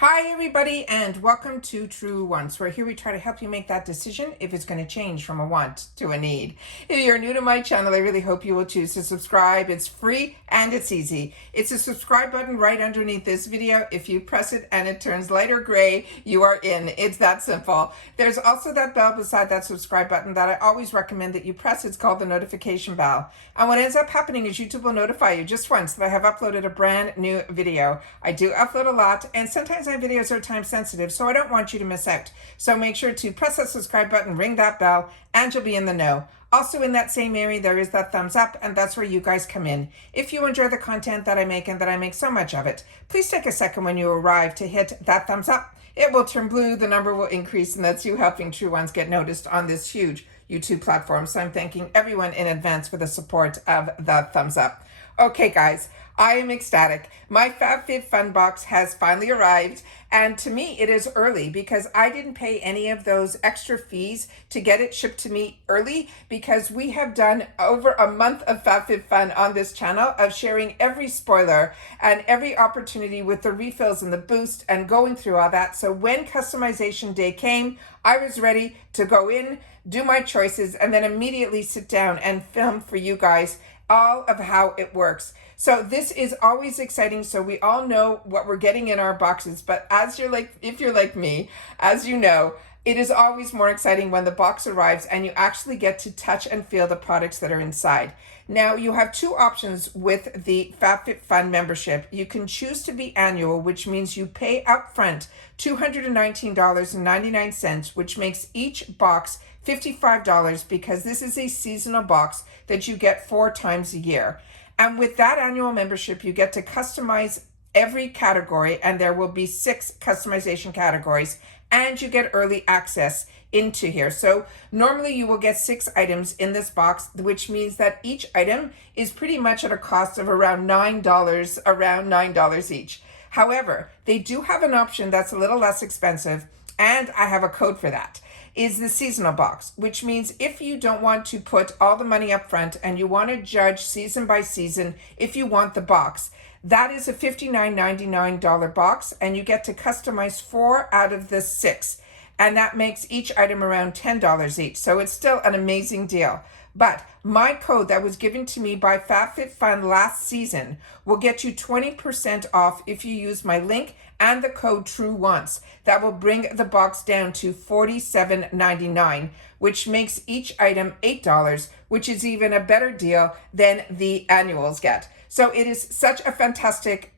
Hi everybody and welcome to True Wants, where here we try to help you make that decision if it's going to change from a want to a need. If you're new to my channel, I really hope you will choose to subscribe. It's free and it's easy. It's a subscribe button right underneath this video. If you press it and it turns light or gray, you are in. It's that simple. There's also that bell beside that subscribe button that I always recommend that you press. It's called the notification bell. And what ends up happening is YouTube will notify you just once that I have uploaded a brand new video. I do upload a lot, and sometimes my videos are time sensitive, so I don't want you to miss out. So make sure to press that subscribe button, ring that bell, and you'll be in the know. Also in that same area, there is that thumbs up, and that's where you guys come in. If you enjoy the content that I make and that I make so much of it, please take a second when you arrive to hit that thumbs up. It will turn blue, the number will increase, and that's you helping True Ones get noticed on this huge YouTube platform. So I'm thanking everyone in advance for the support of the thumbs up. Okay, guys. I am ecstatic. My FabFitFun box has finally arrived, and to me it is early because I didn't pay any of those extra fees to get it shipped to me early, because we have done over a month of FabFitFun on this channel of sharing every spoiler and every opportunity with the refills and the boost and going through all that. So when customization day came, I was ready to go in, do my choices, and then immediately sit down and film for you guys all of how it works. So this is always exciting. So we all know what we're getting in our boxes, but if you're like me, as you know, it is always more exciting when the box arrives and you actually get to touch and feel the products that are inside. Now you have two options with the FabFitFun membership. You can choose to be annual, which means you pay upfront $219.99, which makes each box $55, because this is a seasonal box that you get 4 times a year. And with that annual membership, you get to customize every category, and there will be 6 customization categories, and you get early access into here. So normally you will get 6 items in this box, which means that each item is pretty much at a cost of around $9 each. However, they do have an option that's a little less expensive, and I have a code for that. Is the seasonal box, which means if you don't want to put all the money up front and you want to judge season by season, if you want the box, that is a $59.99 box, and you get to customize 4 out of the 6. And that makes each item around $10 each. So it's still an amazing deal. But my code that was given to me by FabFitFun last season will get you 20% off if you use my link and the code TrueWants. That will bring the box down to $47.99, which makes each item $8, which is even a better deal than the annuals get. So it is such a fantastic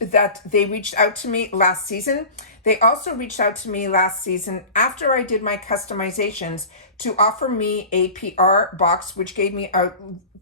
that they reached out to me last season. They also reached out to me last season after I did my customizations to offer me a PR box, which gave me a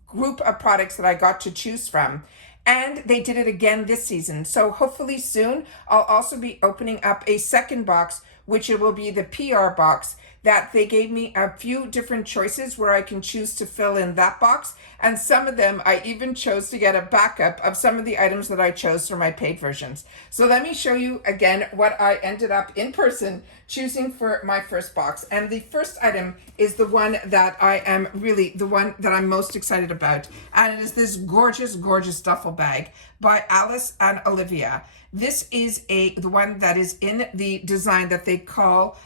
group of products that I got to choose from. And they did it again this season. So hopefully soon, I'll also be opening up a second box, which it will be the PR box, that they gave me a few different choices where I can choose to fill in that box. And some of them, I even chose to get a backup of some of the items that I chose for my paid versions. So let me show you again what I ended up in person choosing for my first box. And the first item is the one that I'm most excited about. And it is this gorgeous, gorgeous duffel bag by Alice and Olivia. This is the one that is in the design that they call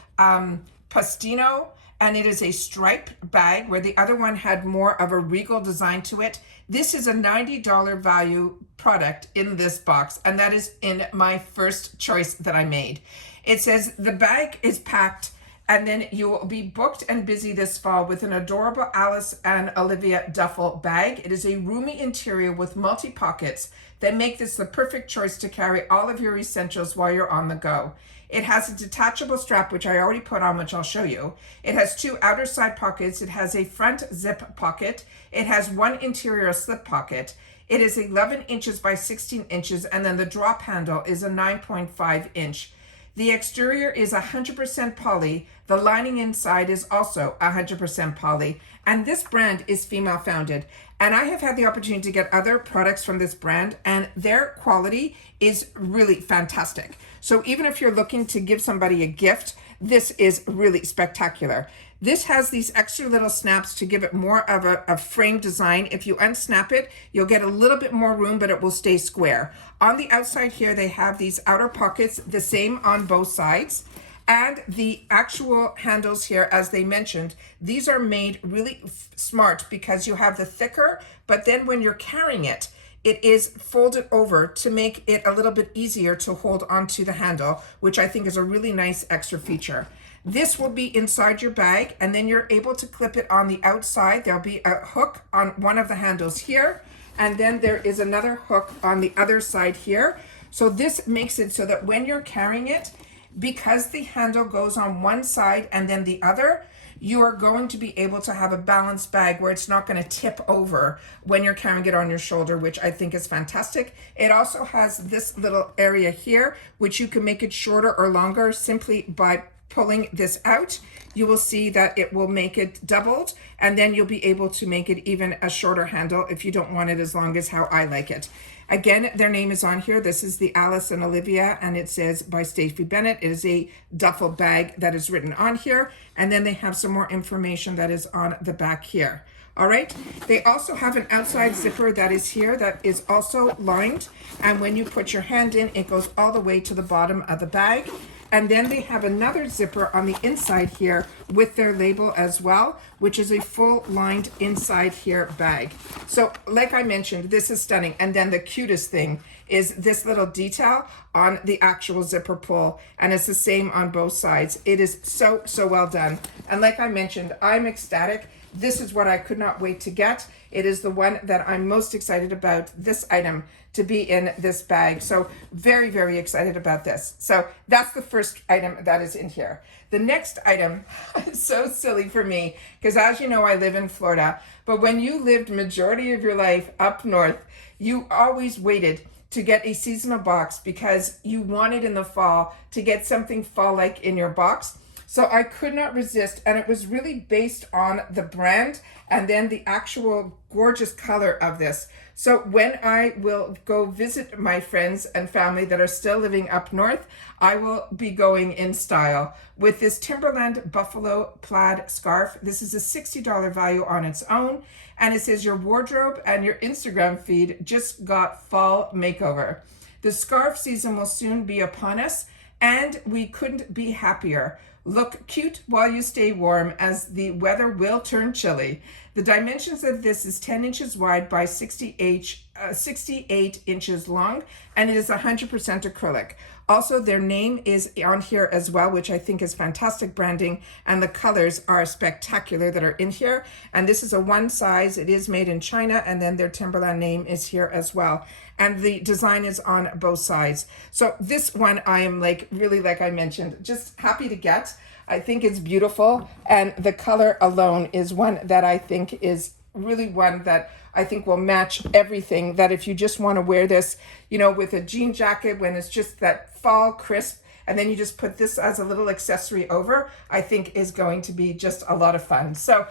Pastino, and it is a striped bag where the other one had more of a regal design to it. This is a $90 value product in this box, and that is in my first choice that I made. It says the bag is packed, and then you will be booked and busy this fall with an adorable Alice and Olivia duffel bag. It is a roomy interior with multi-pockets that make this the perfect choice to carry all of your essentials while you're on the go. It has a detachable strap, which I already put on, which I'll show you. It has 2 outer side pockets. It has a front zip pocket. It has 1 interior slip pocket. It is 11 inches by 16 inches, and then the drop handle is a 9.5 inch. The exterior is 100% poly. The lining inside is also 100% poly. And this brand is female founded. And I have had the opportunity to get other products from this brand, and their quality is really fantastic. So even if you're looking to give somebody a gift, this is really spectacular. This has these extra little snaps to give it more of a frame design. If you unsnap it, you'll get a little bit more room, but it will stay square. On the outside here, they have these outer pockets, the same on both sides. And the actual handles here, as they mentioned, these are made really smart because you have the thicker, but then when you're carrying it, it is folded over to make it a little bit easier to hold onto the handle, which I think is a really nice extra feature. This will be inside your bag, and then you're able to clip it on the outside. There'll be a hook on one of the handles here, and then there is another hook on the other side here. So this makes it so that when you're carrying it, because the handle goes on one side and then the other, you are going to be able to have a balanced bag where it's not going to tip over when you're carrying it on your shoulder, which I think is fantastic. It also has this little area here, which you can make it shorter or longer simply by pulling this out. You will see that it will make it doubled, and then you'll be able to make it even a shorter handle if you don't want it as long as how I like it. Again, their name is on here. This is the Alice and Olivia, and it says by Stacey Bennett. It is a duffel bag that is written on here, and then they have some more information that is on the back here. All right, they also have an outside zipper that is here that is also lined, and when you put your hand in, it goes all the way to the bottom of the bag. And then they have another zipper on the inside here with their label as well, which is a full lined inside here bag. So like I mentioned, this is stunning. And then the cutest thing is this little detail on the actual zipper pull, and it's the same on both sides. It is so well done. And like I mentioned, I'm ecstatic. This is what I could not wait to get. It is the one that I'm most excited about, this item to be in this bag. So very excited about this. So that's the first item that is in here. The next item is so silly for me because, as you know, I live in Florida, but when you lived majority of your life up north, you always waited to get a seasonal box because you wanted in the fall to get something fall-like in your box. So I could not resist, and it was really based on the brand and then the actual gorgeous color of this. So when I will go visit my friends and family that are still living up north, I will be going in style with this Timberland buffalo plaid scarf. This is a $60 value on its own, and it says your wardrobe and your Instagram feed just got fall makeover. The scarf season will soon be upon us, and we couldn't be happier. Look cute while you stay warm as the weather will turn chilly. The dimensions of this is 10 inches wide by 68 inches long, and it is 100% acrylic. Also, their name is on here as well, which I think is fantastic branding, and the colors are spectacular that are in here. And this is a one size. It is made in China, and then their Timberland name is here as well. And the design is on both sides. So this one I am really, like I mentioned, just happy to get. I think it's beautiful, and the color alone is one that I think is really one that I think will match everything. That if you just want to wear this, with a jean jacket when it's just that fall crisp, and then you just put this as a little accessory over, I think is going to be just a lot of fun. So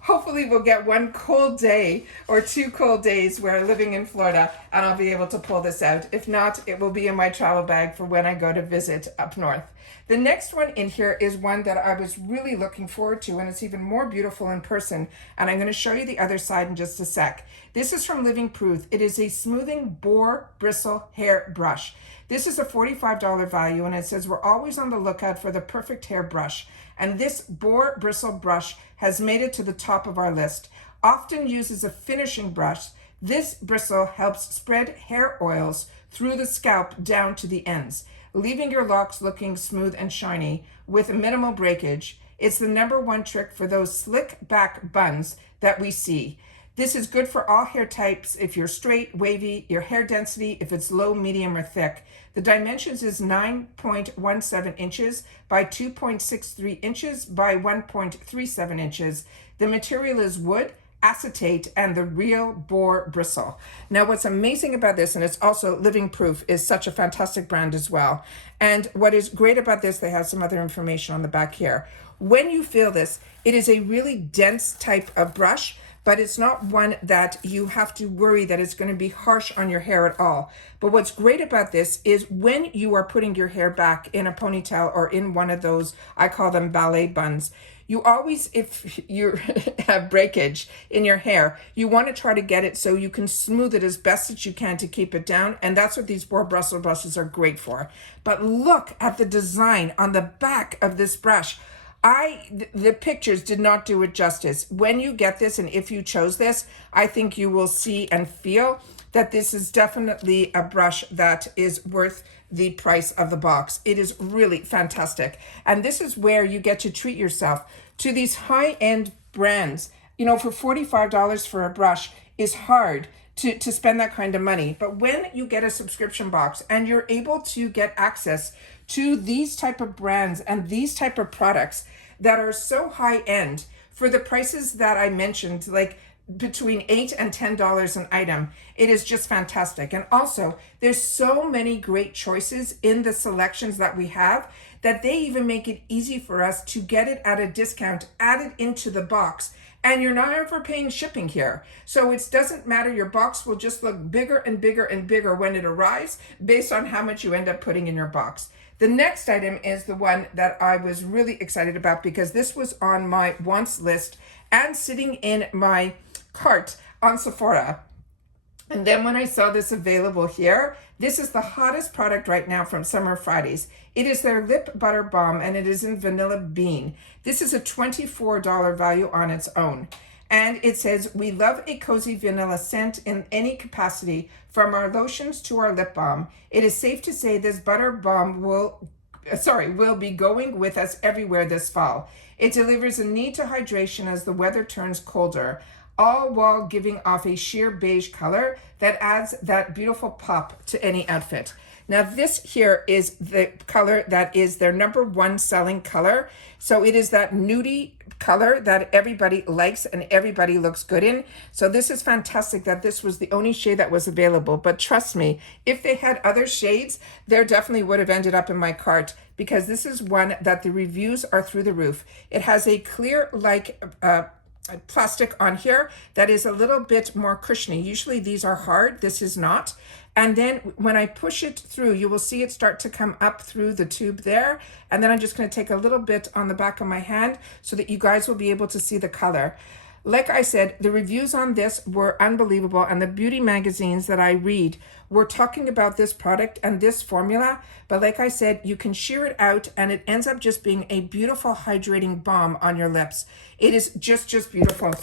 hopefully we'll get one cold day or two cold days where I'm living in Florida, and I'll be able to pull this out. If not, it will be in my travel bag for when I go to visit up north. The next one in here is one that I was really looking forward to, and it's even more beautiful in person. And I'm going to show you the other side in just a sec. This is from Living Proof. It is a smoothing boar bristle hair brush. This is a $45 value, and it says we're always on the lookout for the perfect hair brush. And this boar bristle brush has made it to the top of our list. Often used as a finishing brush, this bristle helps spread hair oils through the scalp down to the ends, leaving your locks looking smooth and shiny with minimal breakage. It's the #1 trick for those slick back buns that we see. This is good for all hair types. If you're straight, wavy, your hair density, if it's low, medium, or thick. The dimensions is 9.17 inches by 2.63 inches by 1.37 inches. The material is wood, acetate, and the real boar bristle. Now, what's amazing about this, and it's also Living Proof, is such a fantastic brand as well. And what is great about this, they have some other information on the back here. When you feel this, it is a really dense type of brush, but it's not one that you have to worry that it's going to be harsh on your hair at all. But what's great about this is when you are putting your hair back in a ponytail or in one of those, I call them ballet buns, You always, if you have breakage in your hair, you want to try to get it so you can smooth it as best as you can to keep it down. And that's what these 4 bristle brushes are great for. But look at the design on the back of this brush. The pictures did not do it justice. When you get this, and if you chose this, I think you will see and feel that this is definitely a brush that is worth the price of the box. It is really fantastic. And this is where you get to treat yourself to these high-end brands. You know, for $45 for a brush is hard to spend that kind of money. But when you get a subscription box and you're able to get access to these type of brands and these type of products that are so high-end for the prices that I mentioned, like between $8 and $10 an item, it is just fantastic. And also, there's so many great choices in the selections that we have that they even make it easy for us to get it at a discount, add it into the box, and you're not ever paying shipping here. So it doesn't matter, your box will just look bigger and bigger and bigger when it arrives based on how much you end up putting in your box. The next item is the one that I was really excited about because this was on my wants list and sitting in my cart on Sephora. And then when I saw this available here, this is the hottest product right now from Summer Fridays. It is their lip butter balm and it is in vanilla bean. This is a $24 value on its own. And it says, we love a cozy vanilla scent in any capacity, from our lotions to our lip balm. It is safe to say this butter balm will be going with us everywhere this fall. It delivers a need to hydration as the weather turns colder, all while giving off a sheer beige color that adds that beautiful pop to any outfit. Now this here is the color that is their #1 selling color. So it is that nudie color that everybody likes and everybody looks good in. So this is fantastic that this was the only shade that was available. But trust me, if they had other shades, there definitely would have ended up in my cart because this is one that the reviews are through the roof. It has a clear plastic on here that is a little bit more cushiony. Usually these are hard, this is not. And then when I push it through, you will see it start to come up through the tube there. And then I'm just going to take a little bit on the back of my hand so that you guys will be able to see the color. Like I said, the reviews on this were unbelievable, and the beauty magazines that I read were talking about this product and this formula. But like I said, you can shear it out and it ends up just being a beautiful hydrating balm on your lips. It is just beautiful.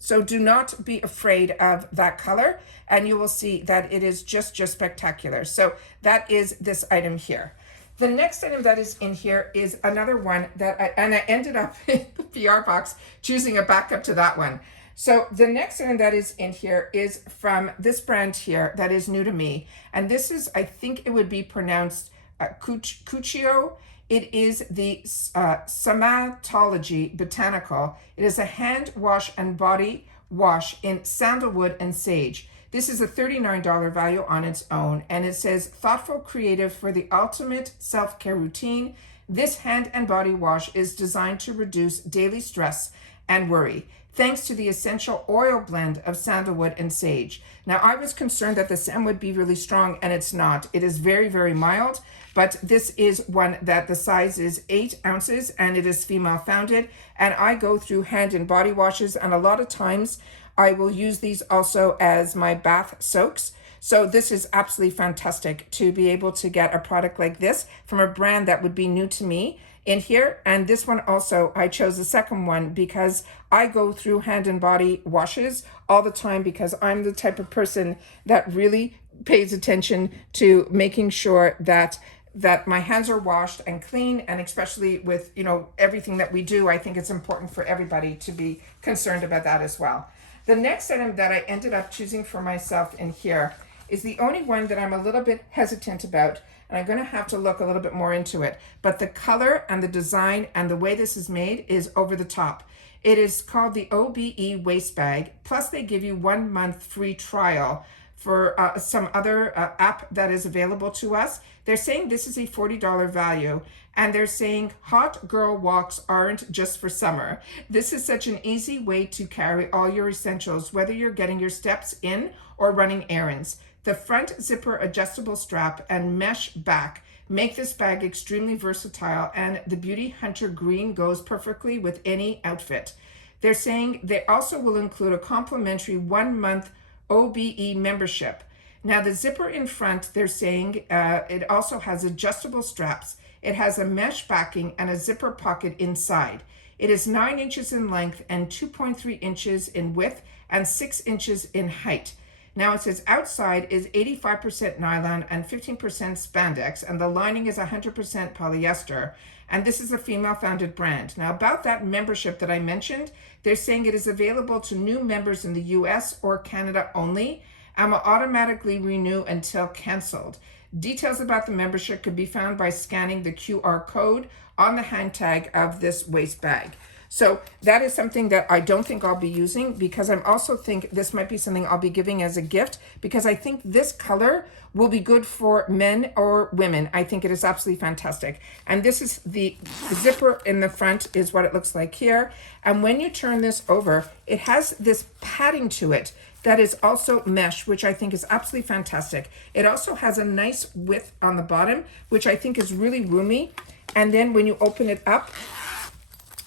So do not be afraid of that color, and you will see that it is just spectacular. So that is this item here. The next item that is in here is another one that I ended up in the PR box choosing a backup to that one. So the next item that is in here is from this brand here that is new to me. And this is, I think it would be pronounced Cuccio. It is the Somatology Botanical. It is a hand wash and body wash in sandalwood and sage. This is a $39 value on its own, and it says, thoughtful creative for the ultimate self-care routine. This hand and body wash is designed to reduce daily stress and worry, thanks to the essential oil blend of sandalwood and sage. Now, I was concerned that the scent would be really strong, and it's not. It is very mild, but this is one that the size is 8 ounces, and it is female founded, and I go through hand and body washes, and a lot of times I will use these also as my bath soaks. So this is absolutely fantastic to be able to get a product like this from a brand that would be new to me in here. And this one also, I chose the second one because I go through hand and body washes all the time because I'm the type of person that really pays attention to making sure that my hands are washed and clean, and especially with, you know, everything that we do, I think it's important for everybody to be concerned about that as well. The next item that I ended up choosing for myself in here is the only one that I'm a little bit hesitant about, and I'm going to have to look a little bit more into it. But the color and the design and the way this is made is over the top. It is called the OBE waist bag, plus they give you 1 month free trial for some other app that is available to us. They're saying this is a $40 value, and they're saying hot girl walks aren't just for summer. This is such an easy way to carry all your essentials, whether you're getting your steps in or running errands. The front zipper adjustable strap and mesh back make this bag extremely versatile, and the Beauty Hunter Green goes perfectly with any outfit. They're saying they also will include a complimentary 1-month OBE membership. Now the zipper in front, they're saying it also has adjustable straps. It has a mesh backing and a zipper pocket inside. It is 9 inches in length and 2.3 inches in width and 6 inches in height. Now it says outside is 85% nylon and 15% spandex, and the lining is 100% polyester. And this is a female-founded brand. Now about that membership that I mentioned, they're saying it is available to new members in the US or Canada only and will automatically renew until canceled. Details about the membership could be found by scanning the QR code on the hand tag of this waist bag. So that is something that I don't think I'll be using, because I also think this might be something I'll be giving as a gift, because I think this color will be good for men or women. I think it is absolutely fantastic. And this is the zipper in the front is what it looks like here. And when you turn this over, it has this padding to it that is also mesh, which I think is absolutely fantastic. It also has a nice width on the bottom, which I think is really roomy. And then when you open it up,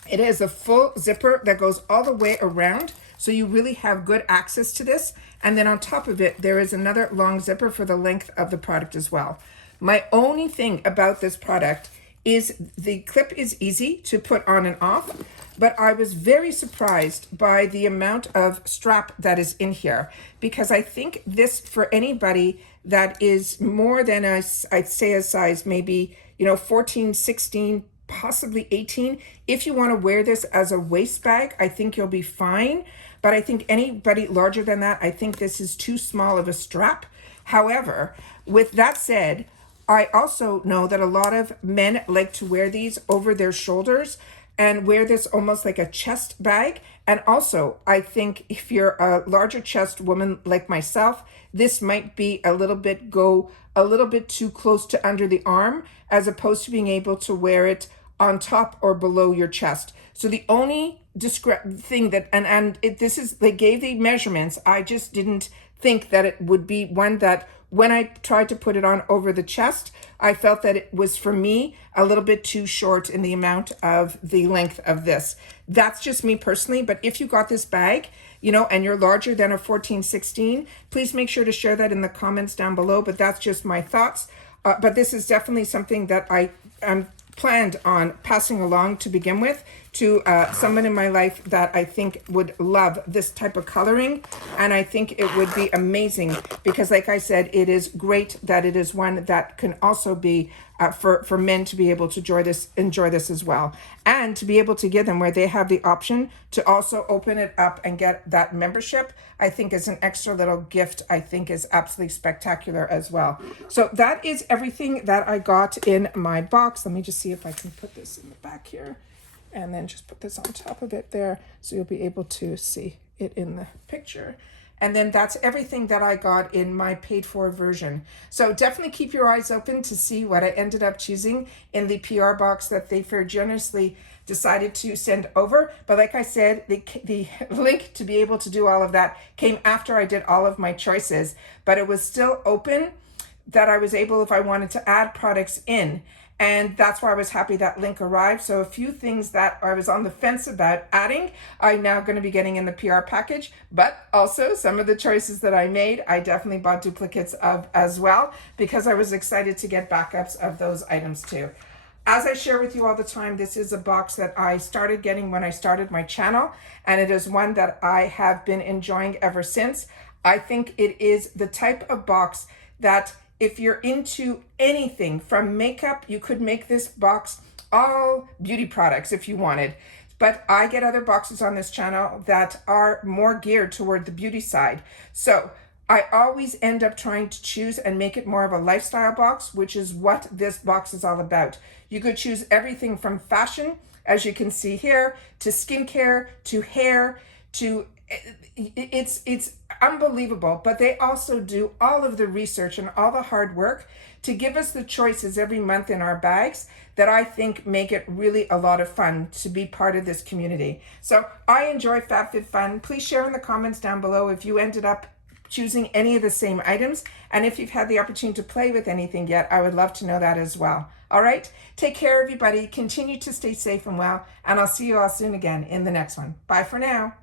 it has a full zipper that goes all the way around, so you really have good access to this. And then on top of it, there is another long zipper for the length of the product as well. My only thing about this product is the clip is easy to put on and off, but I was very surprised by the amount of strap that is in here, because I think this, for anybody that is more than I'd say a size maybe, 14, 16, possibly 18. If you want to wear this as a waist bag, I think you'll be fine. But I think anybody larger than that, I think this is too small of a strap. However, with that said, I also know that a lot of men like to wear these over their shoulders and wear this almost like a chest bag. And also, I think if you're a larger chest woman like myself, this might be a little bit too close to under the arm, as opposed to being able to wear it on top or below your chest. So the only thing that, this is, they gave the measurements. I just didn't think that it would be one that when I tried to put it on over the chest, I felt that it was, for me, a little bit too short in the amount of the length of this. That's just me personally, but if you got this bag, and you're larger than a 14, 16, please make sure to share that in the comments down below, but that's just my thoughts. But this is definitely something that I planned on passing along to begin with to someone in my life that I think would love this type of coloring. And I think it would be amazing because, like I said, it is great that it is one that can also be for men to be able to enjoy this as well. And to be able to give them where they have the option to also open it up and get that membership, I think is an extra little gift. I think is absolutely spectacular as well. So that is everything that I got in my box. Let me just see if I can put this in the back here and then just put this on top of it there so you'll be able to see it in the picture. And then that's everything that I got in my paid for version. So definitely keep your eyes open to see what I ended up choosing in the PR box that they very generously decided to send over. But like I said, the link to be able to do all of that came after I did all of my choices, but it was still open that I was able, if I wanted to add products in. And that's why I was happy that link arrived. So a few things that I was on the fence about adding, I'm now going to be getting in the PR package, but also some of the choices that I made, I definitely bought duplicates of as well, because I was excited to get backups of those items too. As I share with you all the time, this is a box that I started getting when I started my channel, and it is one that I have been enjoying ever since. I think it is the type of box that if you're into anything from makeup, you could make this box all beauty products if you wanted. But I get other boxes on this channel that are more geared toward the beauty side. So I always end up trying to choose and make it more of a lifestyle box, which is what this box is all about. You could choose everything from fashion, as you can see here, to skincare, to hair, to it's unbelievable. But they also do all of the research and all the hard work to give us the choices every month in our bags that I think make it really a lot of fun to be part of this community. So I enjoy FabFitFun. Please share in the comments down below if you ended up choosing any of the same items. And if you've had the opportunity to play with anything yet, I would love to know that as well. All right, take care, everybody. Continue to stay safe and well, and I'll see you all soon again in the next one. Bye for now.